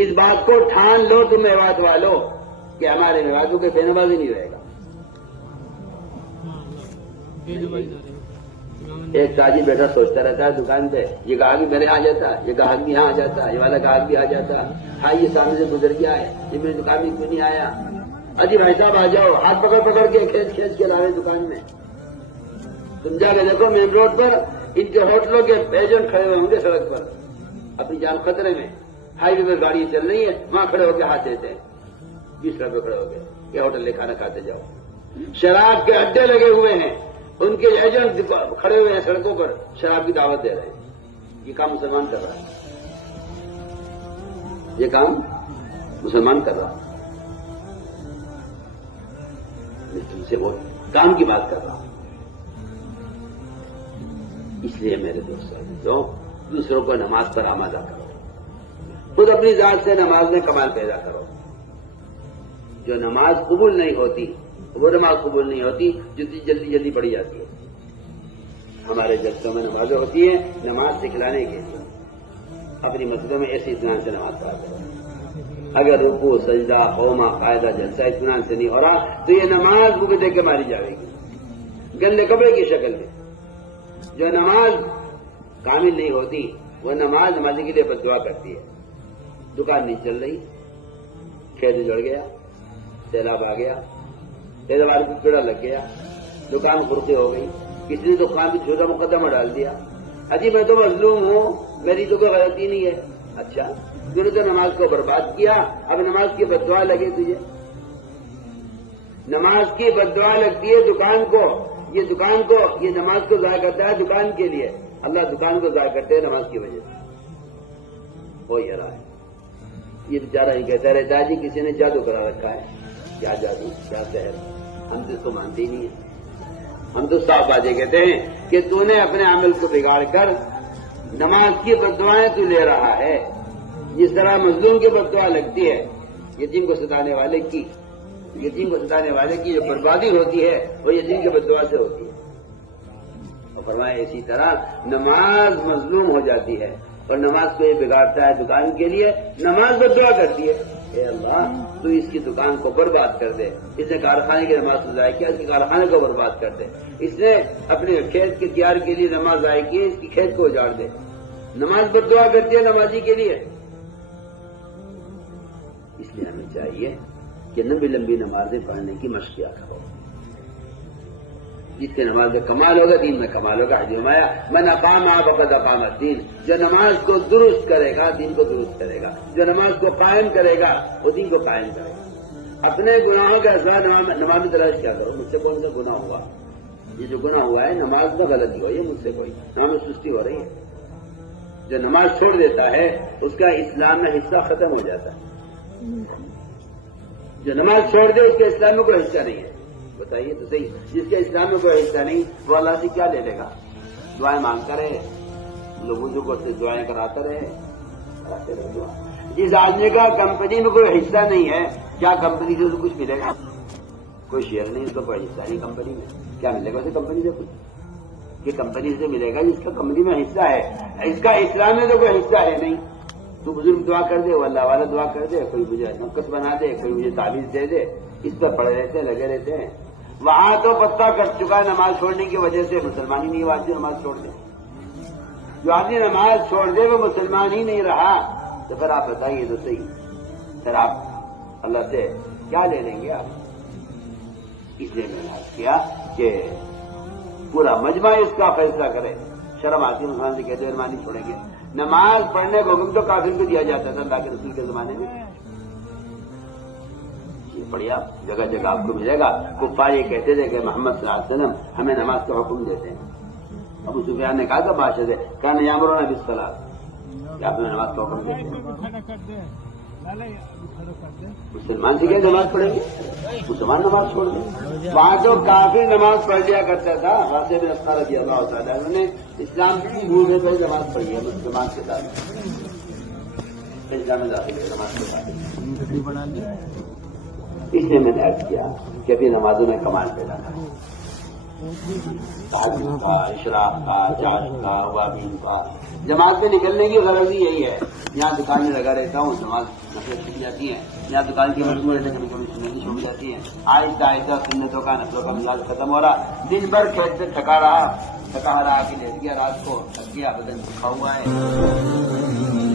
اس بات کو ٹھان لو تم میوات والو کہ ہمارے میواتوں کے بے نمازی نہیں رہے گا. ایک تاجر بیٹھا سوچتا رہتا ہے دکان پہ، یہ گاہک بھی میرے آ جاتا، یہ گاہک بھی یہاں آ جاتا، یہ والا گاہک بھی آ جاتا، ہاں یہ سامنے سے گزر گیا ہے، یہ میری دکان میں کیوں نہیں آیا؟ اجی بھائی صاحب آ جاؤ، ہاتھ پکڑ پکڑ کے کھینچ کھینچ کے لا رہے دکان میں. تم جا کے دیکھو مین روڈ پر ان کے ہوٹلوں کے ایجنٹ کھڑے ہوئے ہوں گے سڑک پر، اپنی جان خطرے میں، ہائی وے پر گاڑی چل رہی ہے، وہاں کھڑے ہو کے ہاتھ دیتے ہیں 20 روپے کھڑے ہو کے، یہ ہوٹل لے کھانا کھاتے جاؤ. شراب کے اڈے لگے ہوئے ہیں، ان کے ایجنٹ کھڑے ہوئے ہیں سڑکوں پر، شراب کی دعوت دے رہے ہیں. یہ کام مسلمان کر رہا ہے، یہ کام مسلمان کر رہا ہے. میں تم سے وہ کام کی بات کر رہا ہوں. اس لیے میرے دوستوں، دوسروں کو نماز پر آمادہ کرو، خود اپنی ذات سے نماز میں کمال پیدا کرو. جو نماز قبول نہیں ہوتی وہ نماز قبول نہیں ہوتی جو جلدی جلدی پڑھی جاتی ہے. ہمارے جلسوں میں نمازیں ہوتی ہیں نماز سکھلانے کے لیے. اپنی مسجدوں میں ایسی اطمینان سے نماز پڑھا کرو. اگر رکوع سجدہ قوما قاعدہ جلسہ اطمینان سے نہیں ہو رہا تو یہ نماز بک دے کے ماری جائے گی گندے کپڑے کی شکل میں. جو نماز کامل نہیں ہوتی وہ نماز نمازی کے لیے بد دعا کرتی ہے. دکان نہیں چل رہی، کھیت جڑ گیا، سیلاب آ گیا، پیداوار کو کیڑا لگ گیا، دکان خرقی ہو گئی، کسی نے دکان پہ چھوٹا مقدمہ ڈال دیا، اجی میں تو مظلوم ہوں، میری تو کوئی غلطی نہیں ہے. اچھا تم نے تو نماز کو برباد کیا، اب نماز کی بد دعا لگے تجھے. نماز کی بد دعا لگتی ہے دکان کو، یہ نماز کو ضائع کرتا ہے دکان کے لیے. اللہ دکان کو ضائع کرتے ہیں نماز کی وجہ سے. ہو یہ رہا ہے. یہ بیچارہ ہی کہتا رہتا ہے جی کسی نے جادو کرا رکھا ہے. کیا جادو، کیا سحر؟ ہم تو اس کو مانتے ہی نہیں ہیں. ہم تو صاف باتیں کہتے ہیں کہ تو نے اپنے عمل کو بگاڑ کر نماز کی بد دعائیں تو لے رہا ہے. جس طرح مظلوم کی بد دعا لگتی ہے یتیم کو ستانے والے کی، جو بربادی ہوتی ہے وہ یتیم کی بد دعا سے ہوتی ہے. اور فرمایا اسی طرح نماز مظلوم ہو جاتی ہے اور نماز کو یہ بگاڑتا ہے دکان کے لیے. نماز بد دعا کرتی ہے، اے اللہ تو اس کی دکان کو برباد کر دے. اس نے کارخانے کی نماز کو ضائع کیا، اس کے کارخانے کو برباد کر دے. اس نے اپنے کھیت کے تیار کے لیے نماز ضائع کی، اس کی کھیت کو اجاڑ دے. نماز بد دعا کرتی ہے نمازی کے لیے. اس لیے ہمیں چاہیے کہ لمبی لمبی نمازیں پڑھنے کی مشق کیا کرو. جس سے نماز میں کمال ہوگا دین میں کمال ہوگا. حدیث میں آیا من اقام فقد اقام الدین. جو نماز کو درست کرے گا دین کو درست کرے گا. جو نماز کو قائم کرے گا وہ دین کو قائم کرے گا. اپنے گناہوں کا اصلاح نماز میں تلاش کیا کرو. مجھ سے کون سا گناہ ہوا؟ یہ جو گناہ ہوا ہے نماز میں غلطی ہوئی ہے مجھ سے، کوئی نام میں سستی ہو رہی ہے. جو نماز چھوڑ دیتا ہے اس کا اسلام میں حصہ ختم ہو جاتا ہے. جو نماز چھوڑ دے اس کے اسلام میں کوئی حصہ نہیں ہے. بتائیے تو صحیح، جس کے اسلام میں کوئی حصہ نہیں وہ اللہ سے کیا لے لے گا؟ دعائیں مانگتا رہے، لوگوں کو سے دعائیں کراتا رہے. جس آدمی کا کمپنی میں کوئی حصہ نہیں ہے، کیا کمپنی سے کچھ ملے گا؟ کوئی شیئر نہیں، اس کا کوئی حصہ نہیں کمپنی میں، کیا ملے گا اسے کمپنی سے؟ کچھ یہ کمپنی سے ملے گا جس کا کمپنی میں حصہ ہے. اس کا اسلام میں تو کوئی حصہ ہے نہیں. تو بزرگ دعا کر دے، وہ اللہ والا دعا کر دے، کوئی مجھے نقص بنا دے، کوئی مجھے تعویذ دے دے، اس پر پڑے رہتے ہیں، لگے رہتے ہیں. وہاں تو پتہ کٹ چکا ہے نماز چھوڑنے کی وجہ سے مسلمان ہی نہیں ہوا. نماز چھوڑ دے، جو آدمی نماز چھوڑ دے وہ مسلمان ہی نہیں رہا. تو پھر آپ بتائیے تو صحیح، پھر آپ اللہ سے کیا لے لیں گے آپ؟ اس لیے میں نے عرض کیا کہ پورا مجمع اس کا فیصلہ کرے. شرم آتی مسلمان سے کہتے ہیں نہیں چھوڑیں گے. نماز پڑھنے کو حکم تو کافر کو دیا جاتا تھا اللہ کے رسول کے زمانے میں. بڑھیا جگہ جگہ آپ کو ملے گا. کفار یہ کہتے تھے کہ محمد صلی اللہ علیہ وسلم ہمیں نماز کا حکم دیتے ہیں. ابو سفیان نے کہا تھا بادشاہ سے کان یامرون بالصلاۃ، کہ آپ نے نماز کا حکم دیتے ہیں. مسلمان سے کیا نماز پڑھیں گے؟ مسلمان نماز چھوڑ دیں. وہاں تو کافی نماز پڑھ لیا کرتا تھا. واسطے میں افطار رضی اللہ تعالیٰ انہوں نے اسلام کی بھول میں نماز پڑھی ہے مسلمان کے ساتھ. اسلام میں داخل نماز کے ساتھ. اس لیے میں نے عرض کیا کہ ابھی نمازوں میں کمال پیدا کریں. تعلیم کا، اشراق کا، چاش کا، وابین کا. جماعت میں نکلنے کی غرض ہی یہی ہے. یہاں دکانیں لگا رہتا ہوں، نماز نفل چھوٹ جاتی ہیں. یہاں دکان کی مجموعے رہتے کبھی کبھی سننے کی چھوٹ جاتی ہیں. آہستہ آہستہ سنتوں کا نفلوں کا مزاج ختم ہو رہا. دن بھر کھیت سے تھکا رہا کہ لیٹ گیا، رات کو تھک گیا، بدن تھکا ہوا ہے.